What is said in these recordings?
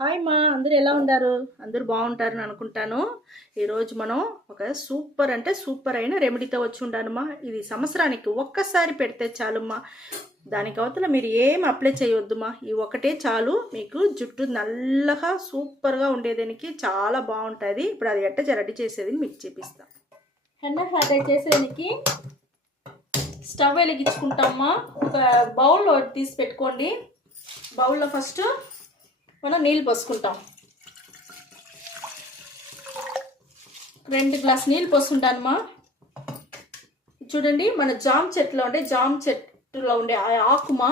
Hi మా అందరూ ఎలా ఉన్నారు? అందరూ బాగుంటారని అనుకుంటాను. ఈరోజు మనం ఒక సూపర్ అంటే సూపర్ అయిన రెమెడీతో వచ్చి ఉండానమ్మా. ఇది సంవత్సరానికి ఒక్కసారి పెడితే చాలుమ్మా. దానికి అవతల మీరు ఏం అప్లై చేయవద్దుమా. ఈ ఒకటే చాలు, మీకు జుట్టు నల్లగా సూపర్గా ఉండేదానికి చాలా బాగుంటుంది. ఇప్పుడు అది ఎట్ట రెడీ చేసేది మీకు చూపిస్తాం. హెన్నా హెయిర్ డై చేసేదానికి స్టవ్ వెలిగించుకుంటామా. ఒక బౌల్లో తీసి పెట్టుకోండి. బౌల్లో ఫస్ట్ మనం నీళ్ళు పోసుకుంటాం. 2 గ్లాసు నీళ్ళు పోసుకుంటానమ్మా. చూడండి, మన జామ చెట్టులో ఉండే ఆ ఆకుమా,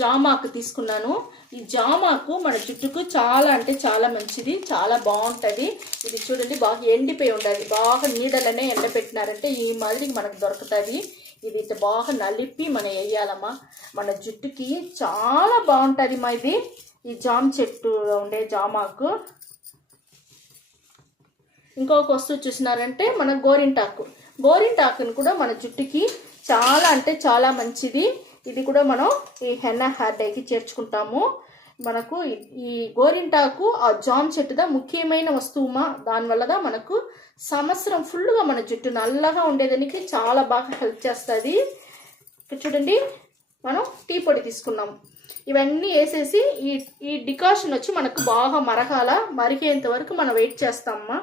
జామాకు తీసుకున్నాను. ఈ జామాకు మన జుట్టుకు చాలా అంటే చాలా మంచిది, చాలా బాగుంటుంది. ఇది చూడండి, బాగా ఎండిపోయి ఉండాలి. బాగా నీడలనే ఎండపెట్టినారంటే ఈ మాదిరికి మనకు దొరుకుతుంది. ఇది ఇట్లా బాగా నలిపి మనం వేయాలమ్మా. మన జుట్టుకి చాలా బాగుంటుంది మా ఇది. ఈ జామ చెట్టులో ఉండే జామాకు. ఇంకొక వస్తువు చూసినారంటే మన గోరింటాకుని కూడా మన జుట్టుకి చాలా అంటే చాలా మంచిది. ఇది కూడా మనం ఈ హెన్నా హెయిర్ డైకి చేర్చుకుంటాము. మనకు ఈ గోరింటాకు ఆ జామ చెట్టుదా ముఖ్యమైన వస్తువుమా. దానివల్లదా మనకు సంవత్సరం ఫుల్గా మన జుట్టు నల్లగా ఉండేదానికి చాలా బాగా హెల్ప్ చేస్తుంది. చూడండి, మనం టీ పొడి తీసుకున్నాము. ఇవన్నీ వేసేసి ఈ డికాషన్ వచ్చి మనకు బాగా మరిగేంత వరకు మనం వెయిట్ చేస్తామమ్మా.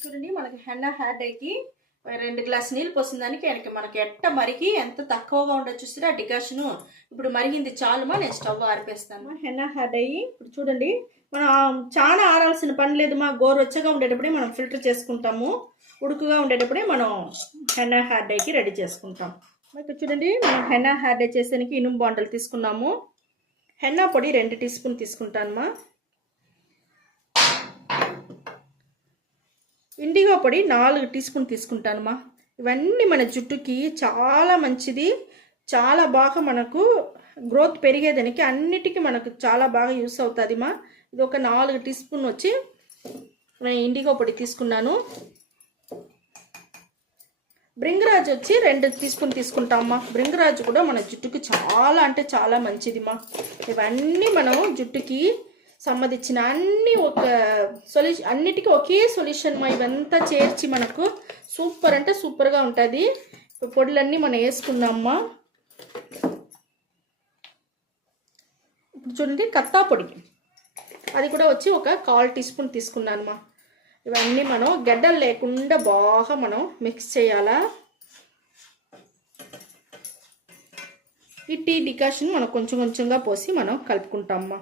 చూడండి, మనకి హెన్నా హెయిర్ డైకి 2 గ్లాసు నీళ్ళు పోసిన దానికి మనకి ఎట్ట మరిగి ఎంత తక్కువగా ఉండదు చూసిరా డికాషను. ఇప్పుడు మరిగింది చాలుమా, నేను స్టవ్ ఆరిపేస్తాను. హెన్నా హెయిర్ డై ఇప్పుడు చూడండి, మనం చాలా ఆరాల్సిన పని లేదు మా. గోరువెచ్చగా ఉండేటప్పుడే మనం ఫిల్టర్ చేసుకుంటాము. ఉడుకుగా ఉండేటప్పుడే మనం హెన్నా హెయిర్ డైకి రెడీ చేసుకుంటాం. ఇప్పుడు చూడండి, మనం హెన్నా హెయిర్ డై చేసేందుకు ఇనుము బాండలు తీసుకున్నాము. హెన్నా పొడి 2 టీ స్పూన్ తీసుకుంటానమ్మా. ఇండిగో పొడి 4 టీ స్పూన్ తీసుకుంటానమ్మా. ఇవన్నీ మన జుట్టుకి చాలా మంచిది, చాలా బాగా మనకు గ్రోత్ పెరిగేదానికి అన్నిటికీ మనకు చాలా బాగా యూస్ అవుతుంది మా. ఇది ఒక 4 టీ స్పూన్ వచ్చి నేను ఇండిగో పొడి తీసుకున్నాను. బ్రింగరాజ్ వచ్చి 2 టీ స్పూన్ తీసుకుంటామమ్మా. బ్రింగరాజ్ కూడా మన జుట్టుకి చాలా అంటే చాలా మంచిదిమా. ఇవన్నీ మనం జుట్టుకి సంబంధించిన అన్నిటికీ ఒకే సొల్యూషన్ మా. ఇవంతా చేర్చి మనకు సూపర్ అంటే సూపర్గా ఉంటుంది. పొడులన్నీ మనం వేసుకున్నామమ్మా. ఇప్పుడు చూడండి, కత్తా పొడి అది కూడా వచ్చి ఒక 1/4 టీ స్పూన్ తీసుకున్నానమ్మా. ఇవన్నీ మనం గడ్డలు లేకుండా బాగా మనం మిక్స్ చేయాలా. ఈ టీ డికాషన్ మనం కొంచెం కొంచెంగా పోసి మనం కలుపుకుంటామమ్మా.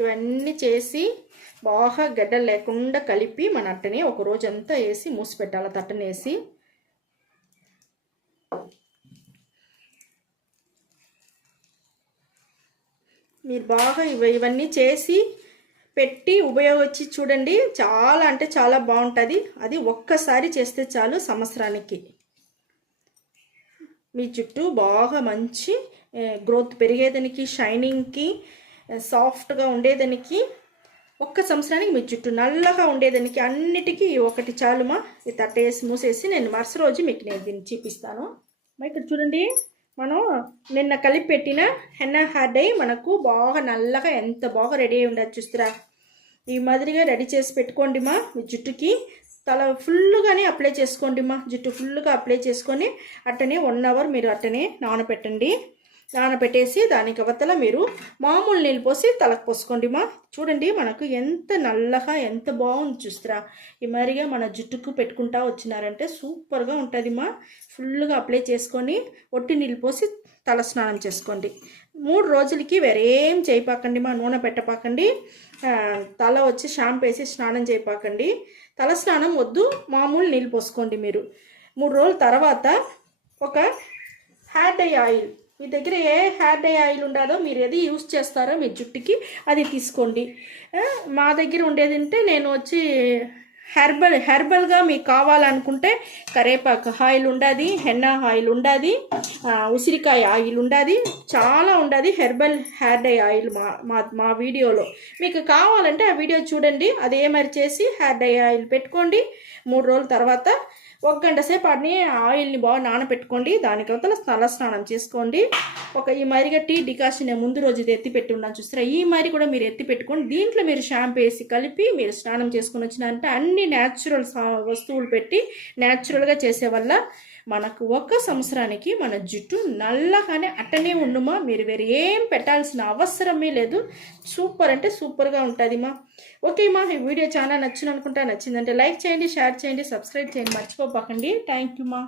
ఇవన్నీ చేసి బాగా గడ్డలు లేకుండా కలిపి మన అట్టనే ఒక రోజంతా వేసి మూసి పెట్టాలి. తట్టనేసి మీరు బాగా ఇవన్నీ చేసి పెట్టి ఉపయోగించి చూడండి, చాలా అంటే చాలా బాగుంటుంది. అది ఒక్కసారి చేస్తే చాలు, సంవత్సరానికి మీ జుట్టు బాగా మంచి గ్రోత్ పెరిగేదానికి, షైనింగ్కి, సాఫ్ట్గా ఉండేదానికి, ఒక్క సంవత్సరానికి మీ జుట్టు నల్లగా ఉండేదానికి అన్నిటికీ ఒకటి చాలుమా. ఇది తట్టేసి మూసేసి నేను మరుసటి రోజు మీకు నేను దీన్ని చూపిస్తాను. ఇక్కడ చూడండి, మనం నిన్న కలిపి పెట్టిన హెన్నా హెయిర్ డై మనకు బాగా నల్లగా ఎంత బాగా రెడీ అయి ఉండదు చూస్తారా. ఈ మాదిరిగా రెడీ చేసి పెట్టుకోండి మా. మీ జుట్టుకి తల ఫుల్గానే అప్లై చేసుకోండి మా. జుట్టు ఫుల్గా అప్లై చేసుకొని అట్టనే 1 అవర్ మీరు అట్టనే నానబెట్టండి. నానబెట్టేసి దానికి అవతల మీరు మామూలు నీళ్ళు పోసి తలకు పోసుకోండి మా. చూడండి, మనకు ఎంత నల్లగా ఎంత బాగుంది చూస్తారా. ఈ మరిగా మన జుట్టుకు పెట్టుకుంటా వచ్చినారంటే సూపర్గా ఉంటుంది మా. ఫుల్గా అప్లై చేసుకొని ఒట్టి నీళ్ళు పోసి తల స్నానం చేసుకోండి. 3 రోజులకి వేరేం చేయపాకండి మా. నూనె పెట్టపాకండి. తల వచ్చి షాంపూ వేసి స్నానం చేయపాకండి. తల స్నానం వద్దు, మామూలు నీళ్ళు పోసుకోండి మీరు. 3 రోజుల తర్వాత ఒక హెయిర్ డై ఆయిల్, మీ దగ్గర ఏ హెయిర్ డై ఆయిల్ ఉండదో మీరు ఏది యూస్ చేస్తారో మీ జుట్టుకి అది తీసుకోండి. మా దగ్గర ఉండేది అంటే నేను వచ్చి హెర్బల్గా మీకు కావాలనుకుంటే కరేపాకు ఆయిల్ ఉండదు, హెన్నా ఆయిల్ ఉండదు, ఉసిరికాయ ఆయిల్ ఉండదు, చాలా ఉండదు హెర్బల్ హెయిర్ డై ఆయిల్ మా వీడియోలో. మీకు కావాలంటే ఆ వీడియో చూడండి, అదే మరి చేసి హెయిర్ డై ఆయిల్ పెట్టుకోండి. 3 రోజుల తర్వాత ఒక గంట సేపు వాటిని ఆయిల్ని బాగా నానబెట్టుకోండి. దానికి అవతల తల స్నానం చేసుకోండి. ఈ మాదిరిగా టీ డికాషన్ ముందు రోజు ఇది ఎత్తి పెట్టి ఉన్నాను చూస్తారా, ఈ మాదిరి కూడా మీరు ఎత్తి పెట్టుకోండి. దీంట్లో మీరు షాంపూ వేసి కలిపి మీరు స్నానం చేసుకుని వచ్చినారంటే అన్ని న్యాచురల్ వస్తువులు పెట్టి న్యాచురల్గా చేసే వల్ల మనకు 1 సంవత్సరానికి మన జుట్టు నల్లగానే అట్టనే ఉండుమా. మీరు వేరే ఏం పెట్టాల్సిన అవసరమే లేదు. సూపర్ అంటే సూపర్గా ఉంటుంది మా. ఓకే మా, ఈ వీడియో చాలా నచ్చింది అనుకుంటా. నచ్చిందంటే లైక్ చేయండి, షేర్ చేయండి, సబ్స్క్రైబ్ చేయండి మర్చిపోకండి. థ్యాంక్ యూ మా.